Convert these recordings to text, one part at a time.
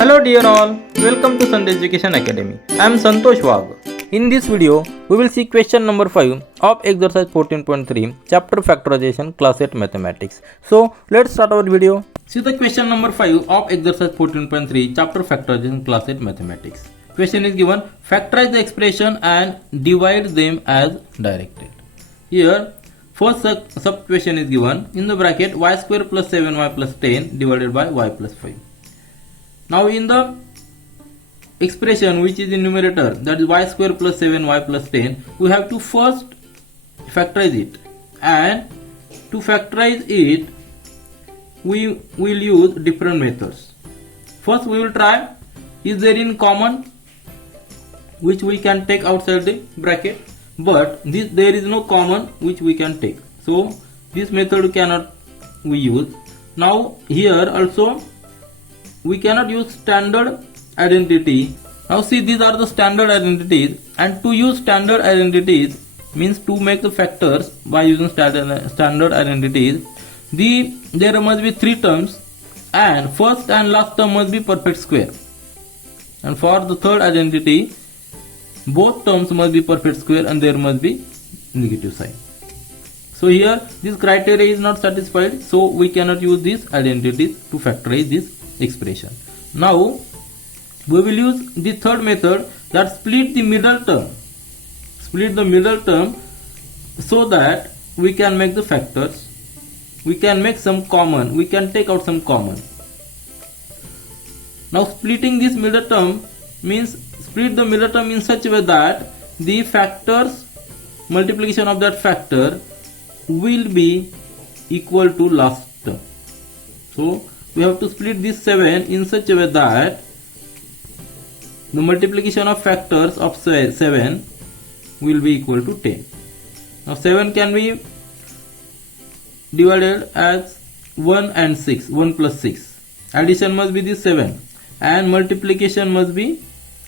Hello dear all, welcome to Sandhya Education Academy. I am Santosh Wag. In this video, we will see question number 5 of exercise 14.3 chapter factorization class 8 mathematics. So let's start our video. See the question number 5 of exercise 14.3 chapter factorization class 8 mathematics. Question is given, factorize the expression and divide them as directed. Here first sub question is given in the bracket y square plus 7y plus 10 divided by y plus 5. Now in the expression which is in numerator, that is y square plus 7y plus 10, we have to first factorize it, and to factorize it we will use different methods. First we will try, is there in common which we can take outside the bracket, but there is no common which we can take, so this method cannot we use. Now here also we cannot use standard identity. Now see, these are the standard identities, and to use standard identities means to make the factors by using standard identities. There must be 3 terms, and first and last term must be perfect square, and for the third identity both terms must be perfect square and there must be negative sign. So here this criteria is not satisfied, so we cannot use these identities to factorize this expression. Now we will use the third method, that split the middle term. Split the middle term so that we can make the factors. We can make some common. We can take out some common. Now splitting this middle term means split the middle term in such a way that the factors multiplication of that factor will be equal to last term. So we have to split this 7 in such a way that the multiplication of factors of 7 will be equal to 10. Now 7 can be divided as 1 and 6, 1 plus 6. Addition must be this 7 and multiplication must be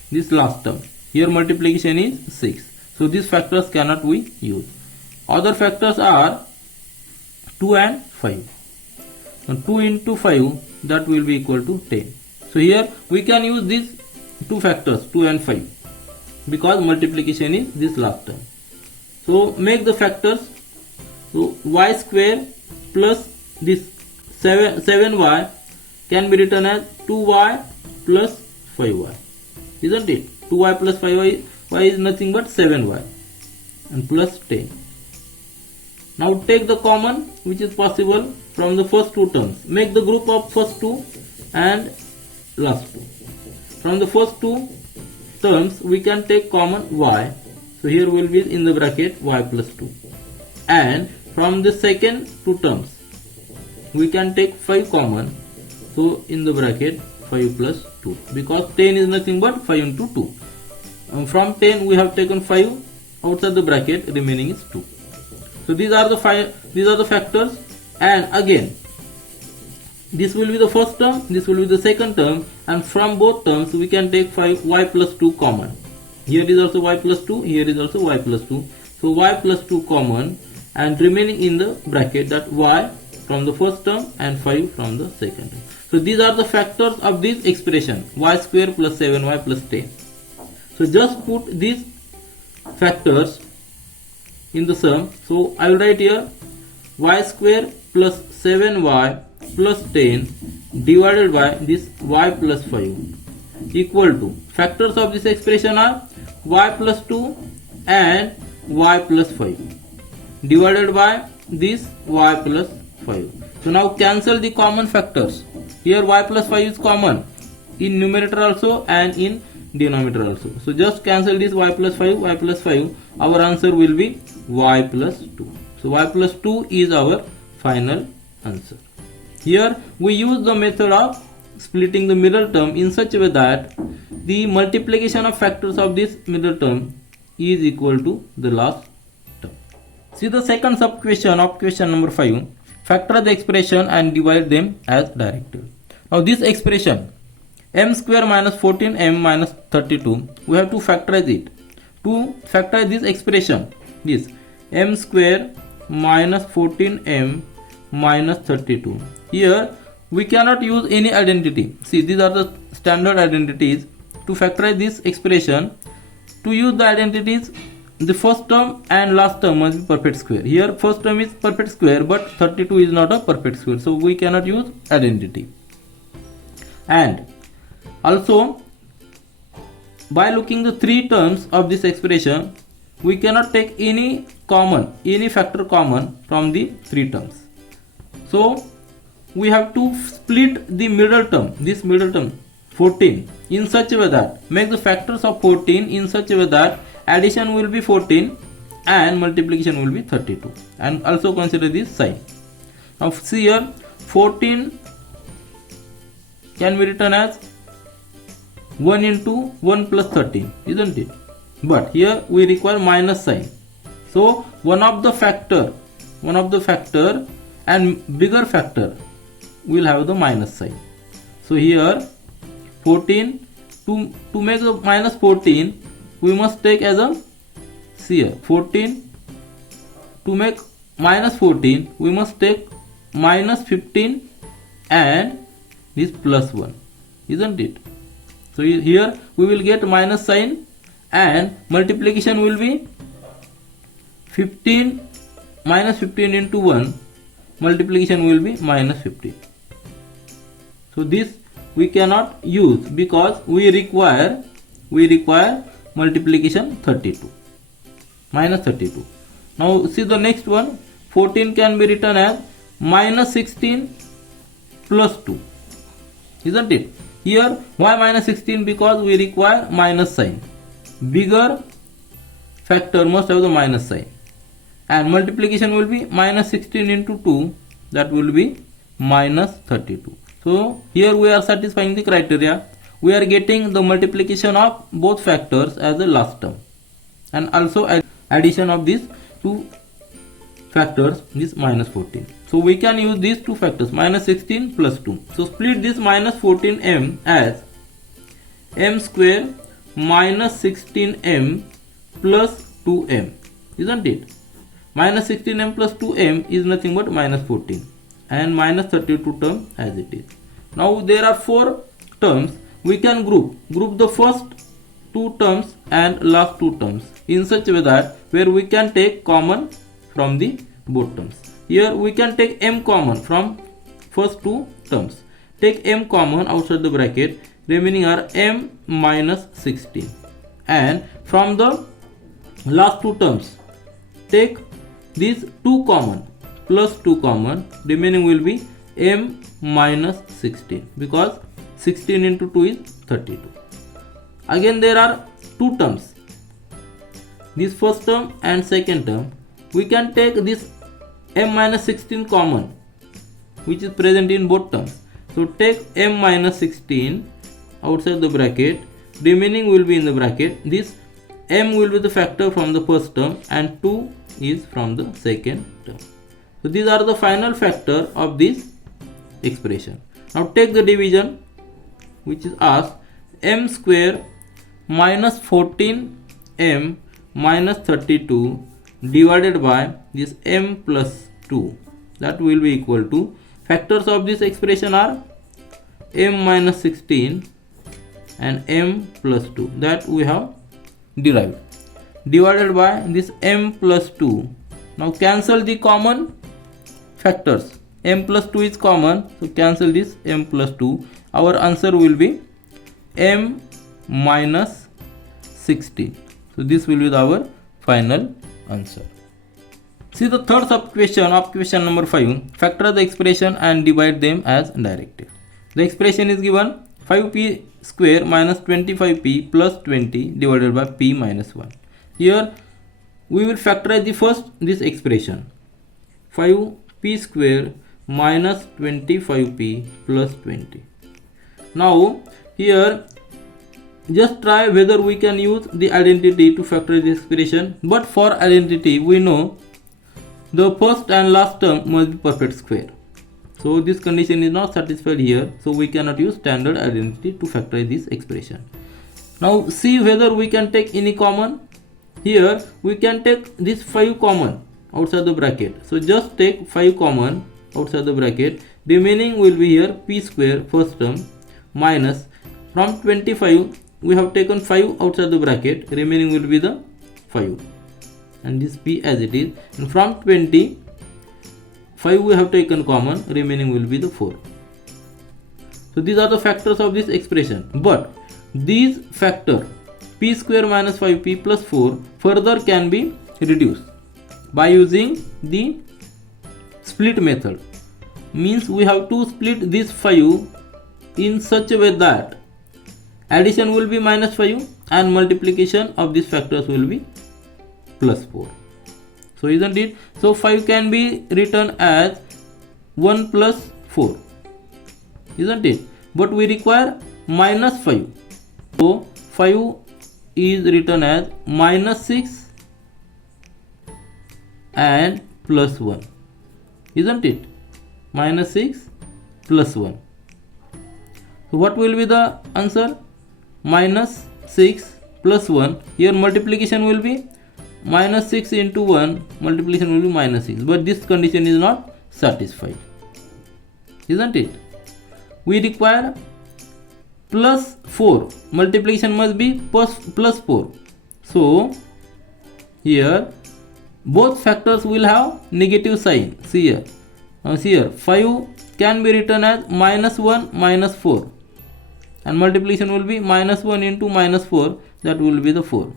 this last term. Here multiplication is 6. So these factors cannot we use. Other factors are 2 and 5. Now 2 into 5, that will be equal to 10. So here we can use these 2 factors, 2 and 5, because multiplication is this last term. So make the factors. So y square plus this 7y can be written as 2y plus 5y, isn't it? 2y plus 5y is nothing but 7y, and plus 10. Now take the common which is possible from the first 2 terms. Make the group of first 2 and last 2. From the first 2 terms we can take common y. So here will be in the bracket y plus 2. And from the second 2 terms we can take 5 common. So in the bracket 5 plus 2, because 10 is nothing but 5 into 2. From 10 we have taken 5 outside the bracket, remaining is 2. So these are the factors, and again this will be the first term, this will be the second term, and from both terms we can take 5y plus 2 common. Here is also y plus 2, here is also y plus 2. So y plus 2 common, and remaining in the bracket that y from the first term and 5 from the second term. So these are the factors of this expression, y square plus 7y plus 10. So just put these factors in the sum. So I will write here y square plus 7y plus 10 divided by this y plus 5 equal to, factors of this expression are y plus 2 and y plus 5 divided by this y plus 5. So now cancel the common factors. Here y plus 5 is common in numerator also and in denominator also. So just cancel this y plus 5, y plus 5. Our answer will be y plus 2. So y plus 2 is our final answer. Here we use the method of splitting the middle term in such a way that the multiplication of factors of this middle term is equal to the last term. See the second sub question of question number 5. Factorize the expression and divide them as directed. Now this expression m square minus 14m minus 32, we have to factorize it. To factorize this expression, this m square minus 14m minus 32. Here we cannot use any identity. See, these are the standard identities to factorize this expression. To use the identities, the first term and last term must be perfect square. Here first term is perfect square, but 32 is not a perfect square, so we cannot use identity. And also, by looking the three terms of this expression, we cannot take any factor common from the three terms. So we have to split the middle term, this middle term 14, in such a way that make the factors of 14 in such a way that addition will be 14 and multiplication will be 32. And also consider this sign. Now see here, 14 can be written as 1 into 1 plus 13, isn't it? But here we require minus sign. So one of the factor and bigger factor will have the minus sign. So here 14, to make the minus 14, we must take as a, see here, 14, to make minus 14, we must take minus 15 and this plus 1, isn't it? So here we will get minus sign and multiplication will be 15, minus 15 into 1, multiplication will be minus 15. So this we cannot use because we require multiplication 32, minus 32. Now see the next one, 14 can be written as minus 16 plus 2, isn't it? Here why minus 16? Because we require minus sign. Bigger factor must have the minus sign, and multiplication will be minus 16 into 2, that will be minus 32. So here we are satisfying the criteria. We are getting the multiplication of both factors as the last term, and also addition of these two factors, this minus 14. So we can use these two factors, minus 16 plus 2. So split this minus 14m as m square minus 16m plus 2m, isn't it? Minus 16m plus 2m is nothing but minus 14 and minus 32 term as it is. Now there are four terms. We can group the first two terms and last two terms in such a way that where we can take common from the both terms. Here we can take m common from first two terms. Take m common outside the bracket, remaining are m minus 16, and from the last two terms take these 2 common plus 2 common, remaining will be m minus 16, because 16 into 2 is 32. Again there are two terms, this first term and second term. We can take this m minus 16 common, which is present in both terms. So take m minus 16 outside the bracket, remaining will be in the bracket. This m will be the factor from the first term and 2 is from the second term. So these are the final factor of this expression. Now take the division, which is asked, m square minus 14m minus 32 divided by this m plus 2, that will be equal to, factors of this expression are m minus 16 and m plus 2, that we have derived, divided by this m plus 2. Now cancel the common factors, m plus 2 is common, so cancel this m plus 2. Our answer will be m minus 16. So this will be our final answer. See the third sub question of question number 5. Factor the expression and divide them as directed. The expression is given 5p square minus 25p plus 20 divided by p minus 1. Here we will factorize the first this expression, 5p square minus 25p plus 20. Now here just try whether we can use the identity to factorize the expression, but for identity we know the first and last term must be perfect square. So this condition is not satisfied here, so we cannot use standard identity to factorize this expression. Now see whether we can take any common. Here we can take this 5 common outside the bracket. So just take 5 common outside the bracket. Remaining will be here p square first term minus From 25 we have taken 5 outside the bracket, remaining will be the 5 and this p as it is, and from 20 5 we have taken common, remaining will be the 4. So these are the factors of this expression, but these factor p square minus 5p plus 4 further can be reduced by using the split method. Means we have to split this 5 in such a way that addition will be minus 5 and multiplication of these factors will be plus 4. So isn't it? So 5 can be written as 1 plus 4, isn't it? But we require minus 5. So 5 is written as minus 6 and plus 1, isn't it? Minus 6 plus 1. So what will be the answer? Minus 6 plus 1. Here multiplication will be minus 6 into 1, multiplication will be minus 6, but this condition is not satisfied, isn't it? We require plus 4, multiplication must be plus 4. So here both factors will have negative sign. See here, see here 5 can be written as minus 1 minus 4 and multiplication will be minus 1 into minus 4, that will be the 4.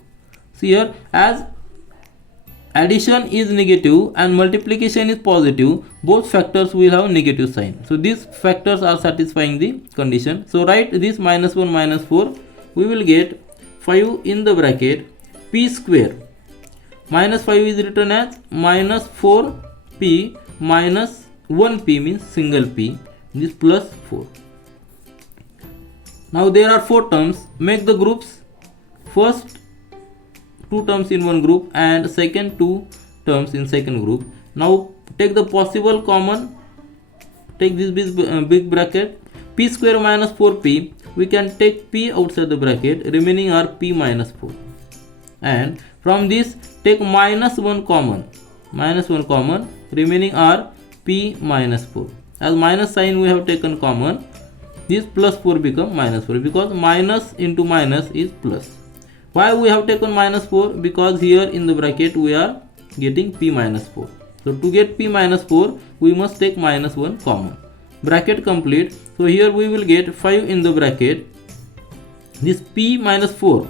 See here, as addition is negative and multiplication is positive, both factors will have negative sign. So these factors are satisfying the condition. So write this minus 1 minus 4, we will get 5 in the bracket p square. Minus 5 is written as minus 4p minus 1p, means single p, this plus 4. Now there are 4 terms, make the groups. First 2 terms in one group and second 2 terms in second group. Now take the possible common, take this big bracket, p square minus 4p, we can take p outside the bracket, remaining are p minus 4, and from this take minus 1 common, remaining are p minus 4. As minus sign we have taken common, this plus 4 become minus 4, because minus into minus is plus. Why we have taken minus 4? Because here in the bracket we are getting p minus 4. So to get p minus 4 we must take minus 1 common. Bracket complete. So here we will get 5 in the bracket, this p minus 4.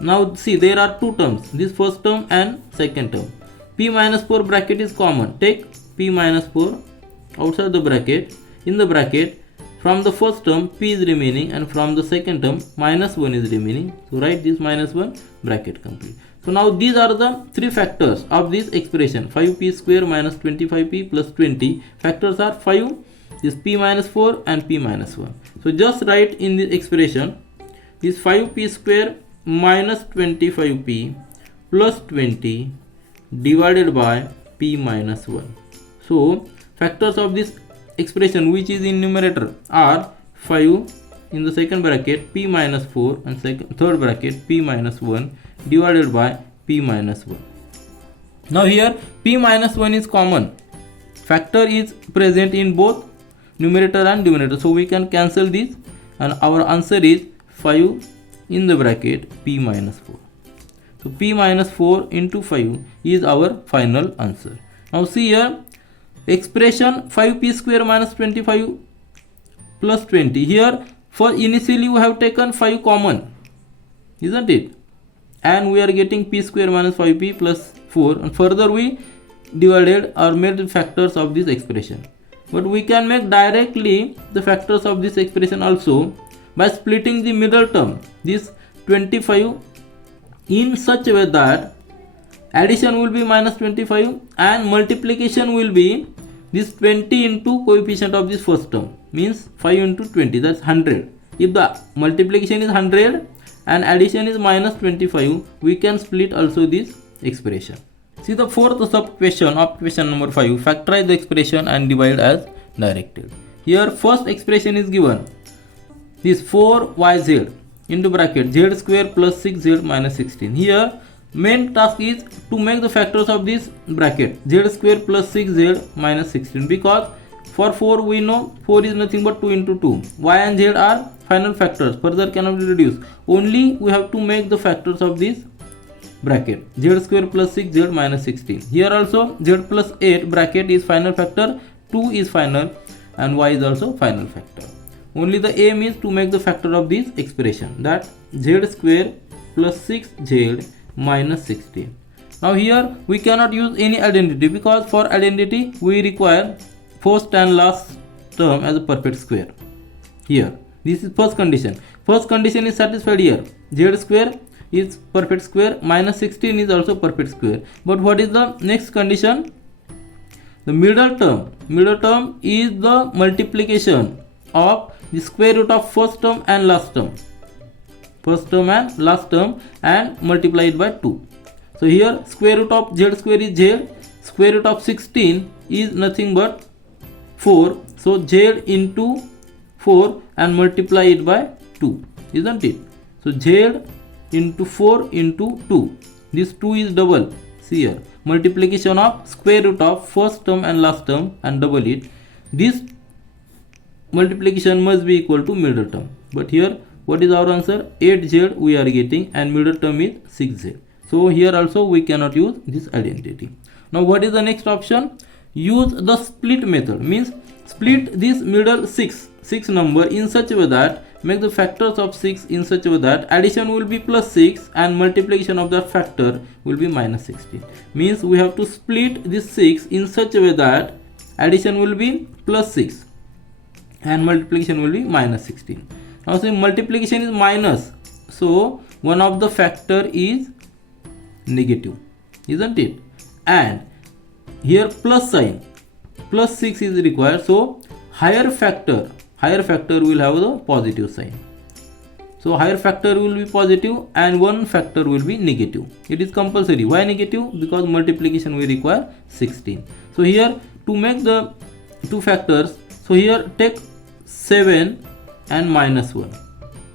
Now see, there are 2 terms, this first term and second term. P minus 4 bracket is common, take p minus 4 outside the bracket. In the bracket, from the first term p is remaining and from the second term minus 1 is remaining. So write this minus 1, bracket complete. So now these are the 3 factors of this expression, 5p square minus 25p plus 20. Factors are 5, this p minus 4 and p minus 1. So just write in the expression this 5p square minus 25p plus 20 divided by p minus 1. So factors of this expression which is in numerator are 5 in the second bracket p minus 4 and third bracket p minus 1 divided by p minus 1. Now here p minus 1 is common, factor is present in both numerator and denominator, so we can cancel this and our answer is 5 in the bracket p minus 4. So p minus 4 into 5 is our final answer. Now see here, expression 5p square minus 25 plus 20. Here for initially we have taken 5 common, isn't it? And we are getting p square minus 5p plus 4, and further we divided or made the factors of this expression. But we can make directly the factors of this expression also by splitting the middle term, this 25, in such a way that addition will be minus 25 and multiplication will be this 20 into coefficient of this first term, means 5 into 20, that's 100. If the multiplication is 100 and addition is minus 25, we can split also this expression. See the fourth sub question of question number 5, factorize the expression and divide as directed. Here first expression is given, this 4yz into bracket z square plus 6z minus 16. Here main task is to make the factors of this bracket z square plus 6z minus 16, because for 4 we know 4 is nothing but 2 into 2, y and z are final factors further cannot be reduced. Only we have to make the factors of this bracket. Z square plus 6z minus 16. Here also z plus 8 bracket is final factor, 2 is final, and y is also final factor. Only the aim is to make the factor of this expression, that z square plus 6z minus 16. Now here we cannot use any identity, because for identity we require first and last term as a perfect square. Here this is first condition. First condition is satisfied here. Z square is perfect square, minus 16 is also perfect square. But what is the next condition? The middle term is the multiplication of the square root of first term and last term. First term and last term, and multiply it by 2. So here square root of z square is z, square root of 16 is nothing but 4. So z into 4 and multiply it by 2, isn't it? So z into 4 into 2. This 2 is double. See here, multiplication of square root of first term and last term and double it. This multiplication must be equal to middle term. But here what is our answer? 8z we are getting, and middle term is 6z. So here also we cannot use this identity. Now what is the next option? Use the split method, means split this middle 6 number in such a way that make the factors of 6 in such a way that addition will be plus 6 and multiplication of that factor will be minus 16. Means we have to split this 6 in such a way that addition will be plus 6 and multiplication will be minus 16. Now say multiplication is minus, so one of the factor is negative, isn't it? And here plus sign, plus 6 is required, so higher factor will have the positive sign. So higher factor will be positive and one factor will be negative. It is compulsory. Why negative? Because multiplication will require 16. So here to make the two factors, so here take 7 and minus 1.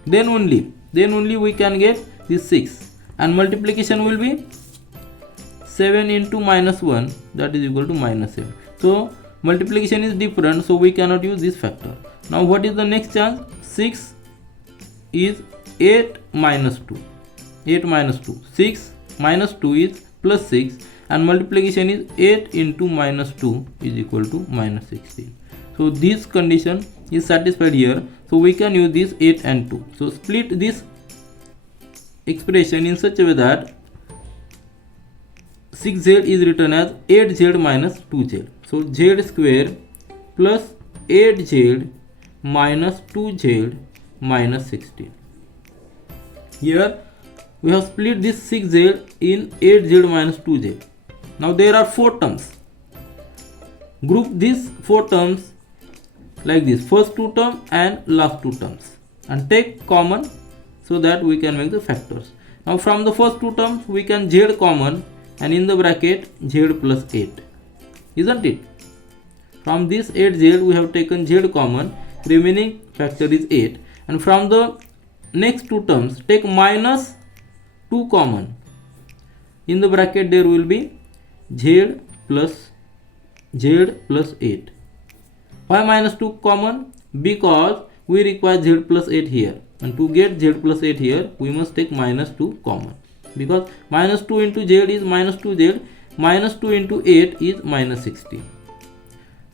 Then only we can get this 6, and multiplication will be 7 into minus 1, that is equal to minus 7. So multiplication is different, so we cannot use this factor. Now what is the next chance? 6 is 8 minus 2. 8 minus 2. 6 minus 2 is plus 6, and multiplication is 8 into minus 2 is equal to minus 16. So this condition is satisfied here, so we can use this 8 and 2. So split this expression in such a way that 6z is written as 8z minus 2z. So z square plus 8z minus 2z minus 16. Here we have split this 6z in 8z minus 2z. Now there are 4 terms. Group these 4 terms like this, first 2 terms and last 2 terms, and take common so that we can make the factors. Now from the first 2 terms we can z common, and in the bracket z plus 8, isn't it? From this 8z we have taken z common, remaining factor is 8, and from the next 2 terms take minus 2 common. In the bracket there will be z plus 8. Why minus 2 common? Because we require z plus 8 here, and to get z plus 8 here we must take minus 2 common, because minus 2 into z is minus 2z, minus 2 into 8 is minus 16.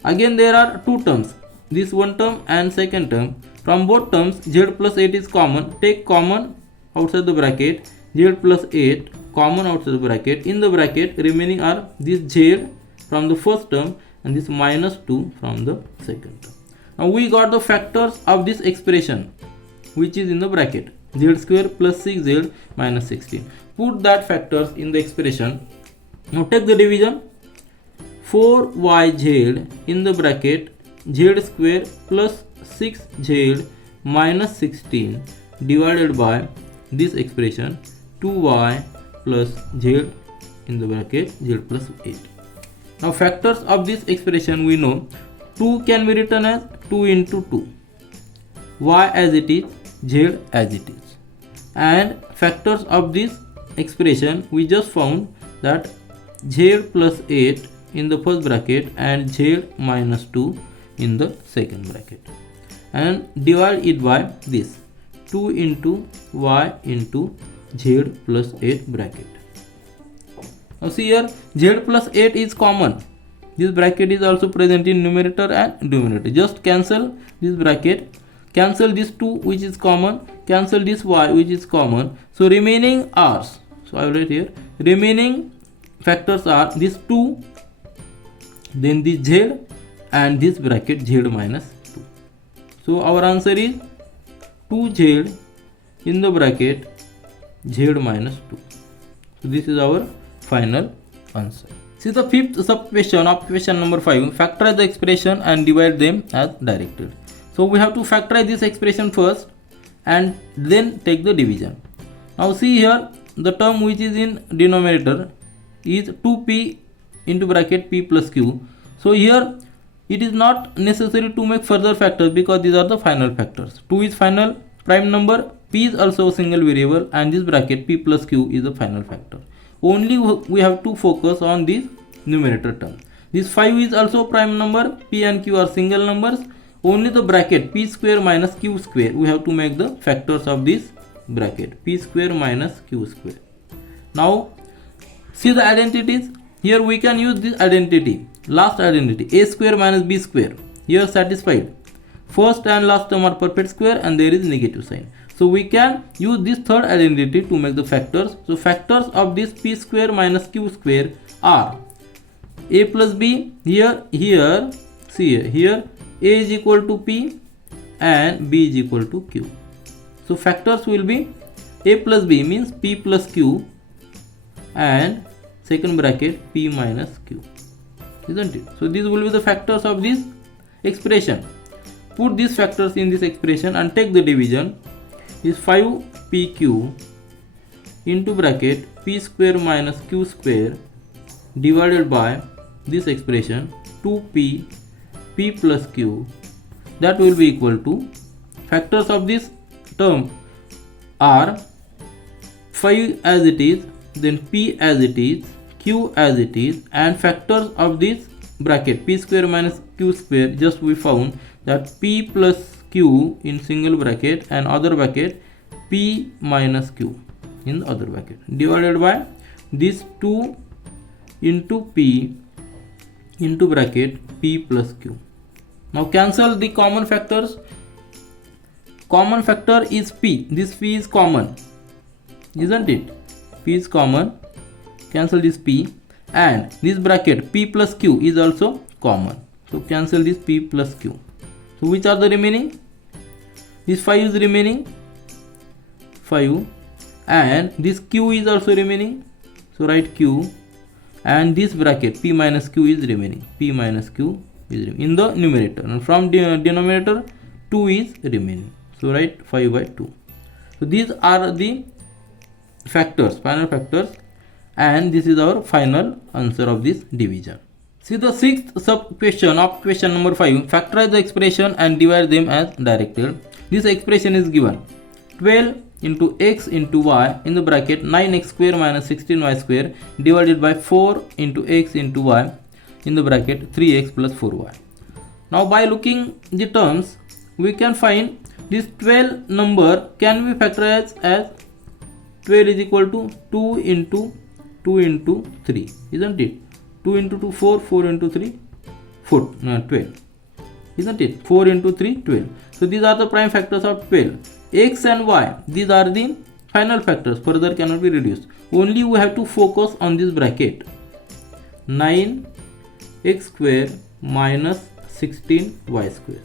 Again there are 2 terms, this one term and second term. From both terms z plus 8 is common, take common outside the bracket, z plus 8 common outside the bracket. In the bracket remaining are this z from the first term and this minus 2 from the second term. Now we got the factors of this expression which is in the bracket, z square plus 6z minus 16. Put that factors in the expression. Now take the division. 4yz in the bracket z square plus 6z minus 16 divided by this expression 2y plus z in the bracket z plus 8. Now factors of this expression we know. 2 can be written as 2 into 2, y as it is, z as it is. And factors of this expression we just found that z plus 8 in the first bracket and z minus 2 in the second bracket. and divide it by this 2 into y into z plus 8 bracket. Now see here, z plus 8 is common. This bracket is also present in numerator and denominator. Just cancel this bracket, cancel this 2 which is common, cancel this y which is common. So remaining are, so I will write here, remaining factors are this 2, then this z and this bracket z minus 2. So our answer is 2z in the bracket z minus 2. So this is our final answer. See the fifth sub question of question number 5. Factorize the expression and divide them as directed. So we have to factorize this expression first and then take the division. Now see here, the term which is in denominator is 2p into bracket p plus q. So here it is not necessary to make further factors because these are the final factors. 2 is final prime number, p is also a single variable, and this bracket p plus q is the final factor. Only we have to focus on this numerator term. This 5 is also prime number, p and q are single numbers. Only the bracket p square minus q square, we have to make the factors of this bracket, p square minus q square. Now see the identities. Here we can use this identity, last identity, a square minus b square. Here satisfied. First and last term are perfect square and there is negative sign. So we can use this third identity to make the factors. So factors of this p square minus q square are a plus b. Here see here a is equal to p and b is equal to q. So factors will be a plus b means p plus q and second bracket p minus q, isn't it? So these will be the factors of this expression. Put these factors in this expression and take the division. Is 5pq into bracket p square minus q square divided by this expression 2p p plus q, that will be equal to, factors of this term are 5 as it is, then p as it is, q as it is, and factors of this bracket p square minus q square, just we found that p plus q in single bracket and other bracket p minus q in the other bracket, divided by this 2 into p into bracket p plus q. Now cancel the common factors. Common factor is p. This p is common, isn't it? P is common. Cancel this p, and this bracket p plus q is also common. So cancel this p plus q. So which are the remaining? This 5 is remaining, 5, and this q is also remaining. So write q, and this bracket p minus q is remaining. P minus q is remaining in the numerator, and from denominator 2 is remaining. So write 5 by 2. So these are the factors, final factors, and this is our final answer of this division. See the sixth sub question of question number 5. Factorize the expression and divide them as directed. This expression is given 12 into x into y in the bracket 9x square minus 16y square divided by 4 into x into y in the bracket 3x plus 4y. Now by looking the terms, we can find this 12 number can be factorized as 12 is equal to 2 into 3, isn't it? 2 into 2, 4, 4 into 3, 12, isn't it? 4 into 3, 12. So these are the prime factors of 12. X and y, these are the final factors, further cannot be reduced. Only we have to focus on this bracket, 9x square minus 16y square.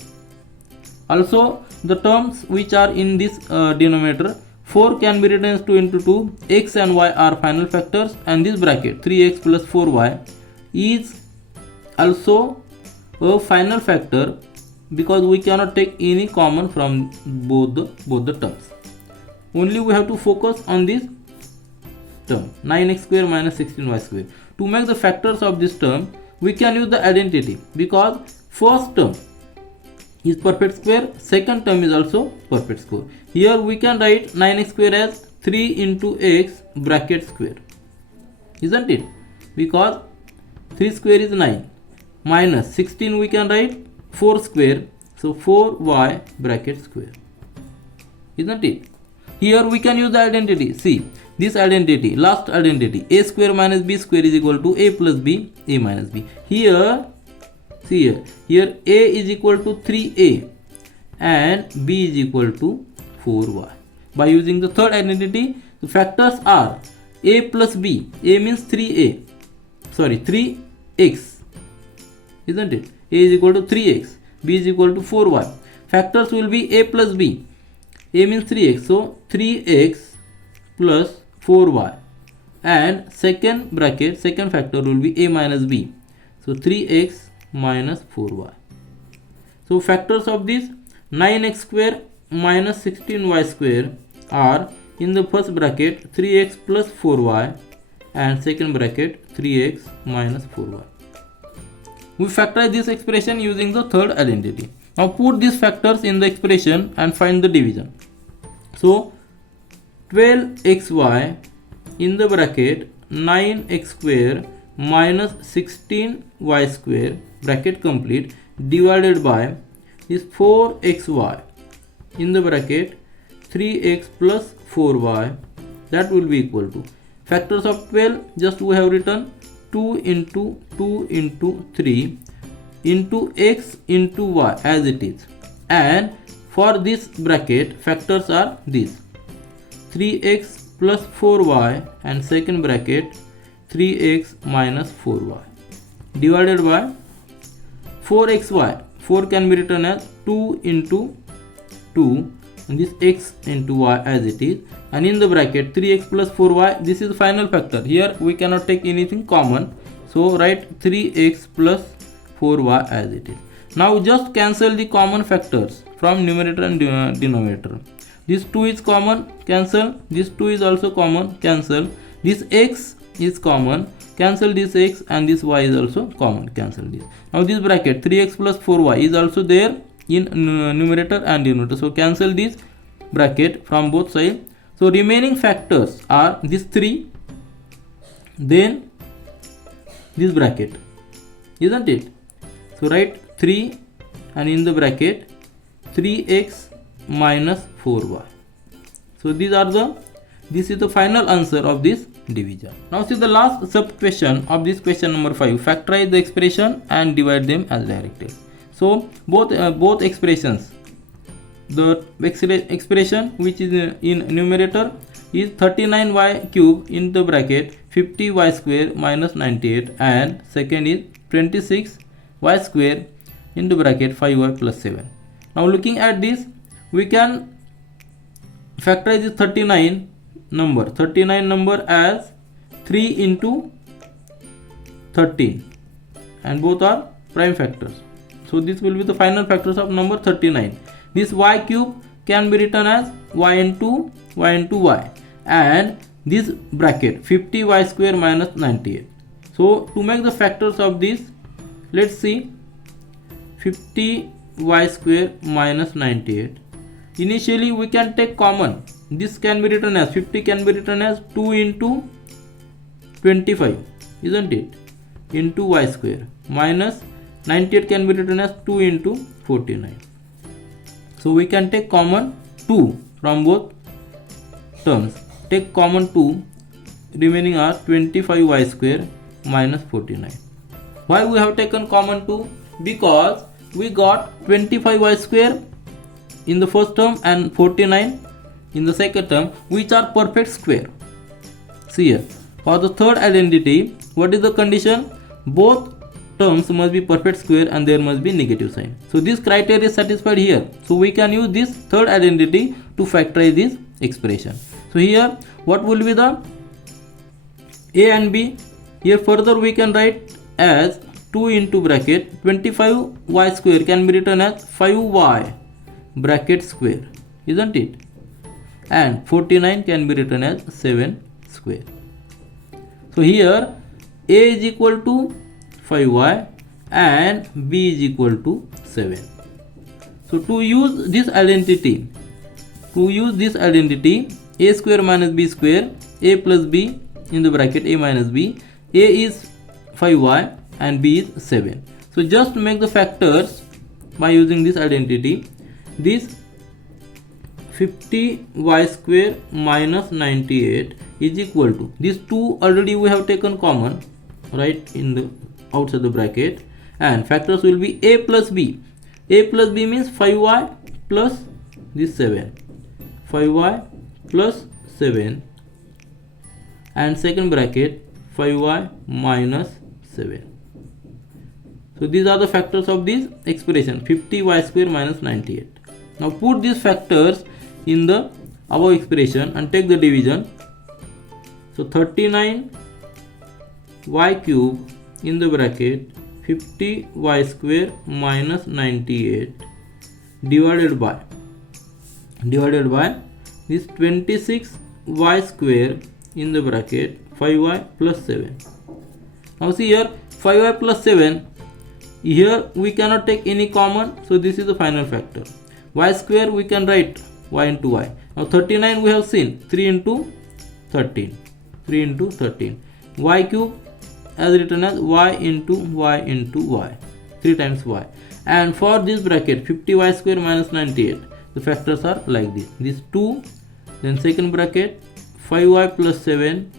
Also the terms which are in this denominator, 4 can be written as 2 into 2, x and y are final factors, and this bracket 3x plus 4y is also a final factor because we cannot take any common from both the terms. Only we have to focus on this term, 9x square minus 16y square. To make the factors of this term, we can use the identity because first term is perfect square, second term is also perfect square. Here we can write 9x square as 3 into x bracket square, isn't it? Because 3 square is 9 minus 16 we can write 4 square, So 4y bracket square, isn't it? Here we can use the identity. See this identity, last identity, a square minus b square is equal to a plus b, a minus b. Here, see here a is equal to 3a and b is equal to 4y. By using the third identity, the factors are a plus b. A means 3x, isn't it? A is equal to 3x, b is equal to 4y. Factors will be a plus b. A means 3x, so 3x plus 4y, and second factor will be a minus b, so 3x minus 4y. So factors of this 9x square minus 16y square are in the first bracket 3x plus 4y and second bracket 3x minus 4y. We factorize this expression using the third identity. Now put these factors in the expression and find the division. So 12xy in the bracket 9x square minus 16y square bracket complete divided by is 4xy in the bracket 3x plus 4y, that will be equal to factors of 12, just we have written 2 into 3 into x into y as it is, and for this bracket factors are these 3x plus 4y and second bracket 3x minus 4y divided by 4xy. 4 can be written as 2 into 2 and this x into y as it is, and in the bracket 3x plus 4y, this is the final factor. Here we cannot take anything common, so write 3x plus 4y as it is. Now just cancel the common factors from numerator and denominator. This 2 is common, cancel. This 2 is also common, cancel. This x is common, cancel this x, and this y is also common, cancel this. Now this bracket 3x plus 4y is also there in numerator and denominator, so cancel this bracket from both sides. So remaining factors are this 3, then this bracket, isn't it? So write 3 and in the bracket 3x minus 4y. So this is the final answer of this division. Now see the last sub question of this question number 5. Factorize the expression and divide them as directed. So both expressions, the expression which is in numerator is 39y cube in the bracket 50y square minus 98, and second is 26y square in the bracket 5y plus 7. Now looking at this, we can factorize this 39 number as 3 into 13, and both are prime factors. So this will be the final factors of number 39. This y cube can be written as y into y, and this bracket 50y square minus 98. So to make the factors of this, let's see 50y square minus 98. Initially we can take common. This can be written as 50 can be written as 2 into 25, isn't it, into y square, minus 98 can be written as 2 into 49. So we can take common 2 from both terms. Take common 2, remaining are 25y square minus 49. Why we have taken common 2? Because we got 25y square in the first term and 49 in the second term, which are perfect square. See here, for the third identity, what is the condition? Both terms must be perfect square and there must be negative sign. So this criteria is satisfied here. So we can use this third identity to factorize this expression. So here what will be the a and b? Here further we can write as 2 into bracket 25y square can be written as 5y bracket square, isn't it? And 49 can be written as 7 square. So here a is equal to 5y and b is equal to 7. So to use this identity, a square minus b square, a plus b in the bracket a minus b, a is 5y and b is 7. So just make the factors by using this identity. This 50y square minus 98 is equal to, these two already we have taken common, right, in the outside the bracket, and factors will be a plus b. A plus b means 5y plus this 7, 5y plus 7, and second bracket 5y minus 7. So these are the factors of this expression 50y square minus 98. Now put these factors in the above expression and take the division. So 39y cube in the bracket 50y square minus 98 divided by this 26y square in the bracket 5y plus 7. Now see here 5y plus 7, here we cannot take any common, so this is the final factor. Y square we can write y into y. Now 39 we have seen 3 into 13, y cube as written as y into y, 3 times y. And for this bracket 50y square minus 98, the factors are like this, these 2, then second bracket 5y plus 7,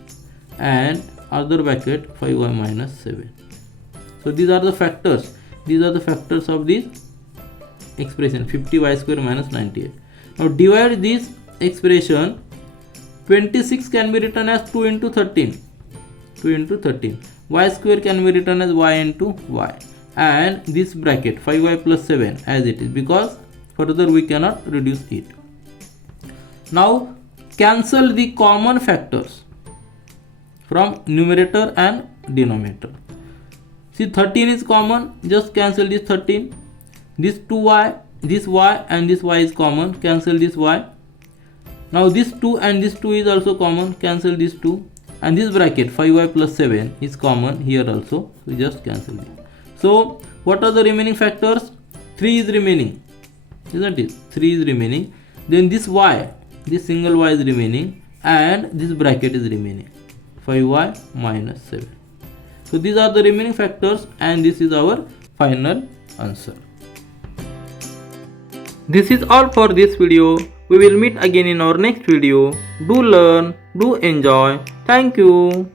and other bracket 5y minus 7. So these are the factors, of this expression 50y square minus 98. Now divide this expression. 26 can be written as 2 into 13, y square can be written as y into y, and this bracket 5y plus 7 as it is, because further we cannot reduce it. Now cancel the common factors from numerator and denominator. See 13 is common, just cancel this 13. This 2y, this y and this y is common, cancel this y. Now this 2 and this 2 is also common, cancel this 2. And this bracket 5y plus 7 is common here also, we just cancel it. So what are the remaining factors? 3 is remaining, isn't it? 3 is remaining. Then this y, this single y is remaining, and this bracket is remaining, 5y minus 7. So these are the remaining factors, and this is our final answer. This is all for this video. We will meet again in our next video. Do learn, do enjoy. Thank you.